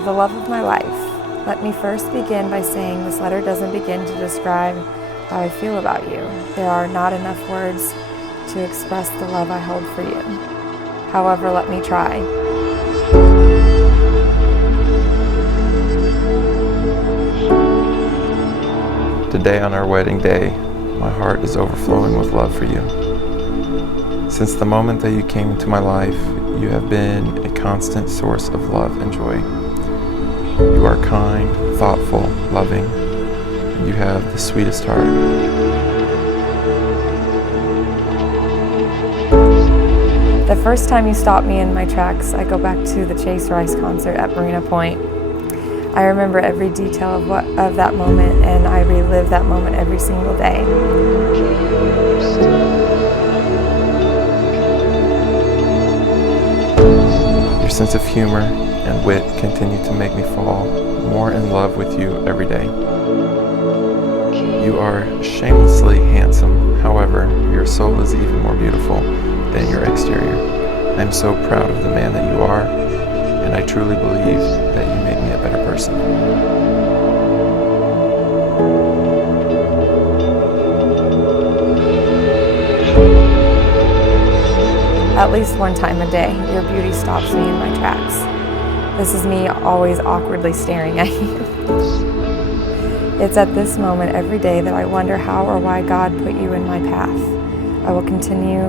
To the love of my life, let me first begin by saying this letter doesn't begin to describe how I feel about you. There are not enough words to express the love I hold for you. However, let me try. Today on our wedding day, my heart is overflowing with love for you. Since the moment that you came into my life, you have been a constant source of love and joy. You are kind, thoughtful, loving, and you have the sweetest heart. The first time you stopped me in my tracks, I go back to the Chase Rice concert at Marina Point. I remember every detail of that moment, and I relive that moment every single day. Your sense of humor and wit continue to make me fall more in love with you every day. You are shamelessly handsome, however, your soul is even more beautiful than your exterior. I am so proud of the man that you are, and I truly believe that you make me a better person. At least one time a day, your beauty stops me in my tracks. This is me always awkwardly staring at you. It's at this moment every day that I wonder how or why God put you in my path. I will continue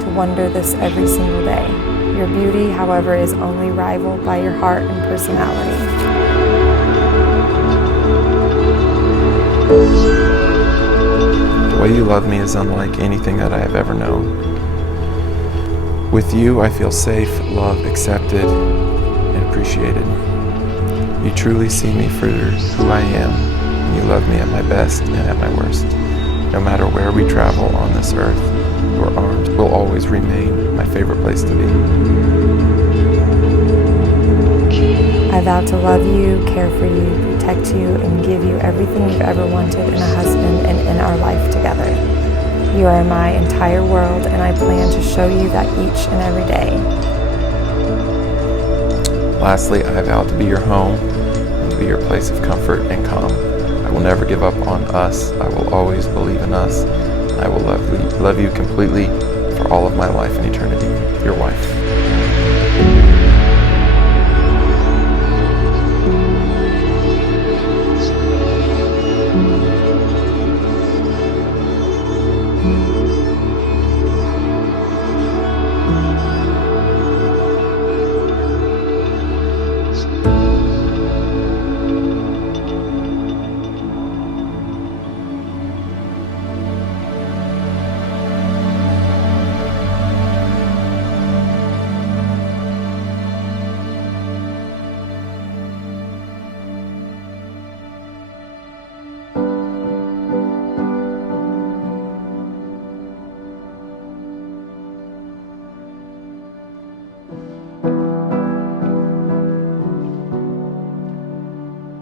to wonder this every single day. Your beauty, however, is only rivaled by your heart and personality. The way you love me is unlike anything that I have ever known. With you, I feel safe, loved, accepted, and appreciated. You truly see me for who I am, and you love me at my best and at my worst. No matter where we travel on this earth, your arms will always remain my favorite place to be. I vow to love you, care for you, protect you, and give you everything you've ever wanted in a husband and in our life together. You are my entire world, and I plan to show you that each and every day. Lastly, I vow to be your home and to be your place of comfort and calm. I will never give up on us. I will always believe in us. I will love you completely for all of my life and eternity. Your wife.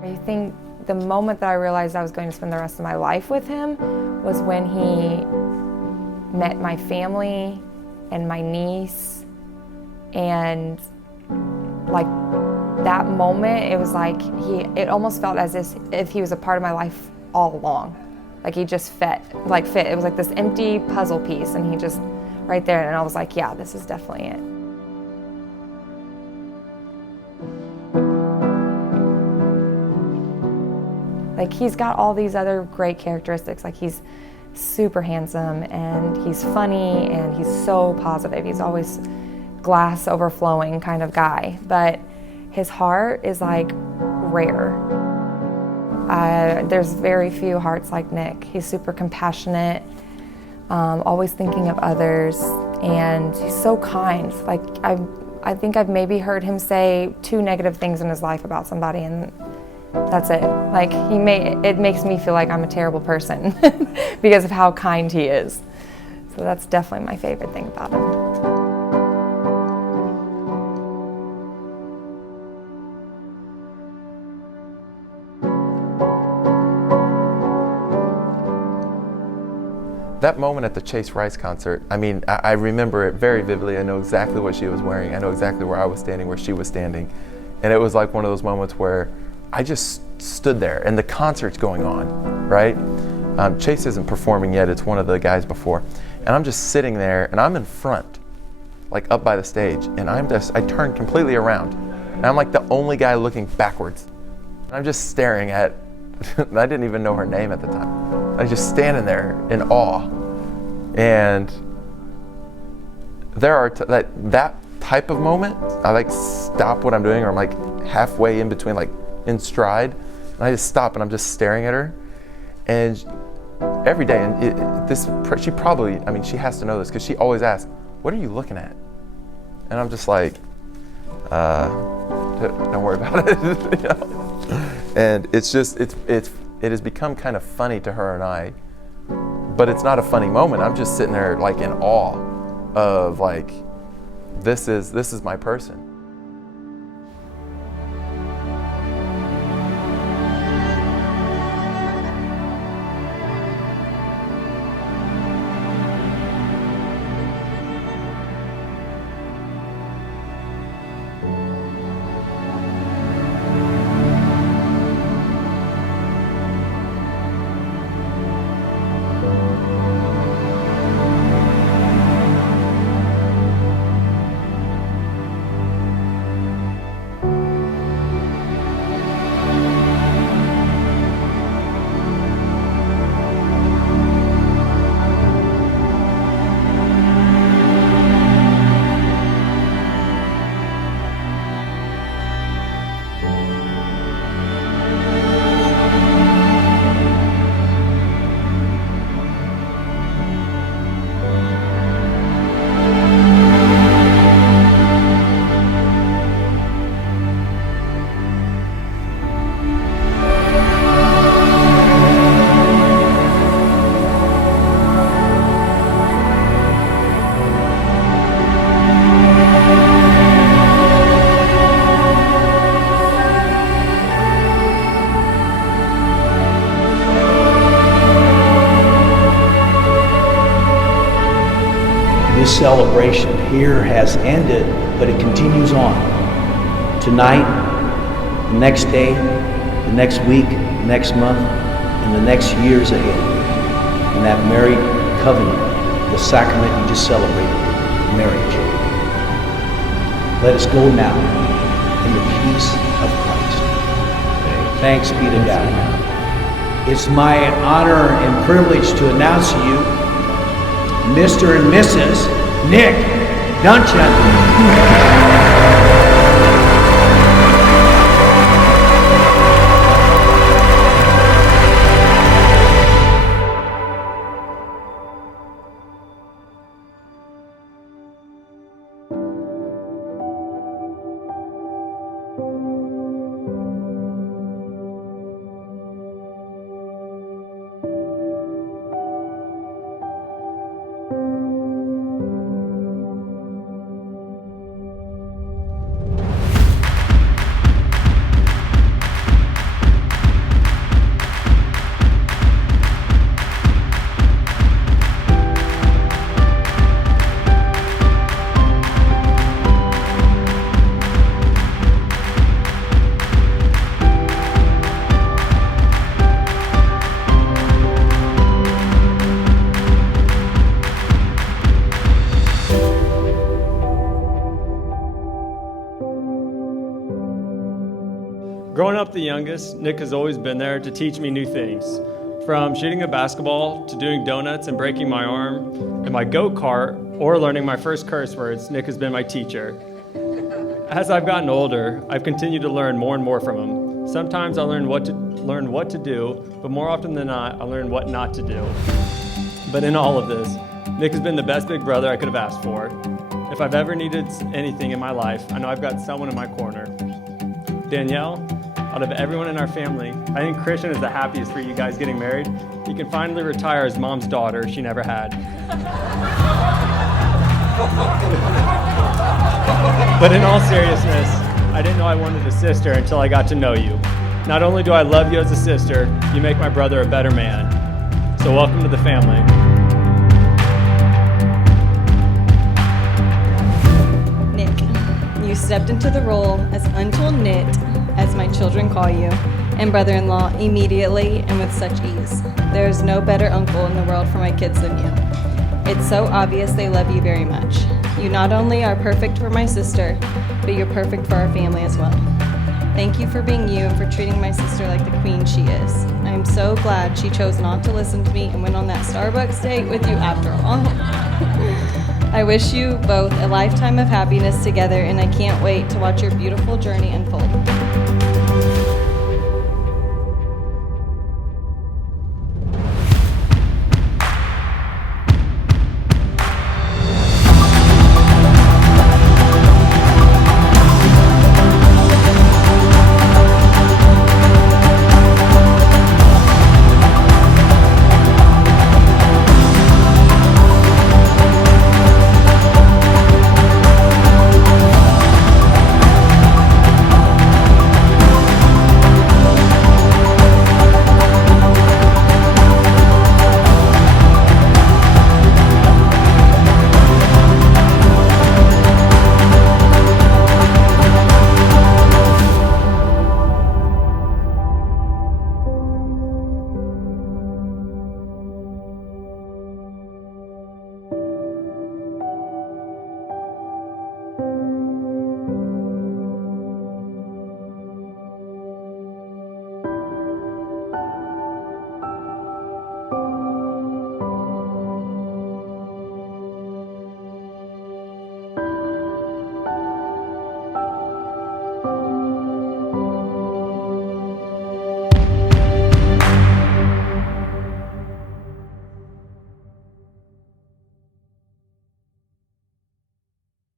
I think the moment that I realized I was going to spend the rest of my life with him was when he met my family and my niece, and like that moment, it was like it almost felt as if he was a part of my life all along. Like he just fit. It was like this empty puzzle piece, and he just right there, and I was like, yeah, this is definitely it. Like he's got all these other great characteristics. Like he's super handsome, and he's funny, and he's so positive. He's always glass overflowing kind of guy, but his heart is like rare. There's very few hearts like Nick. He's super compassionate, always thinking of others, and he's so kind. Like I think I've maybe heard him say 2 negative things in his life about somebody, and that's it. Like it makes me feel like I'm a terrible person because of how kind he is. So that's definitely my favorite thing about him. That moment at the Chase Rice concert, I mean, I remember it very vividly. I know exactly what she was wearing. I know exactly where I was standing, where she was standing. And it was like one of those moments where I just stood there and the concert's going on, right? Chase isn't performing yet, it's one of the guys before. And I'm just sitting there and I'm in front, like up by the stage. And I turned completely around. And I'm like the only guy looking backwards. And I'm just staring at, I didn't even know her name at the time. I was just standing there in awe. And there are, that type of moment, I like stop what I'm doing, or I'm like halfway in between, like in stride. And I just stop and I'm just staring at her. And every day, and she probably, I mean, she has to know this because she always asks, "What are you looking at?" And I'm just like, don't worry about it. You know? And it's just, it has become kind of funny to her and I, but it's not a funny moment. I'm just sitting there like in awe of like, this is my person. This celebration here has ended, but it continues on. Tonight, the next day, the next week, next month, and the next years ahead. And that married covenant, the sacrament you just celebrated, marriage. Let us go now in the peace of Christ. Thanks be to God. It's my honor and privilege to announce to you Mr. and Mrs. Nick Duncan. Growing up the youngest, Nick has always been there to teach me new things. From shooting a basketball to doing donuts and breaking my arm in my go-kart or learning my first curse words, Nick has been my teacher. As I've gotten older, I've continued to learn more and more from him. Sometimes I learn what to do, but more often than not, I learn what not to do. But in all of this, Nick has been the best big brother I could have asked for. If I've ever needed anything in my life, I know I've got someone in my corner. Danielle, out of everyone in our family, I think Christian is the happiest for you guys getting married. He can finally retire as mom's daughter she never had. But in all seriousness, I didn't know I wanted a sister until I got to know you. Not only do I love you as a sister, you make my brother a better man. So welcome to the family. Nick, you stepped into the role as untold Nick children call you, and brother-in-law immediately and with such ease. There is no better uncle in the world for my kids than you. It's so obvious they love you very much. You not only are perfect for my sister, but you're perfect for our family as well. Thank you for being you and for treating my sister like the queen she is. I am so glad she chose not to listen to me and went on that Starbucks date with you after all. I wish you both a lifetime of happiness together, and I can't wait to watch your beautiful journey unfold.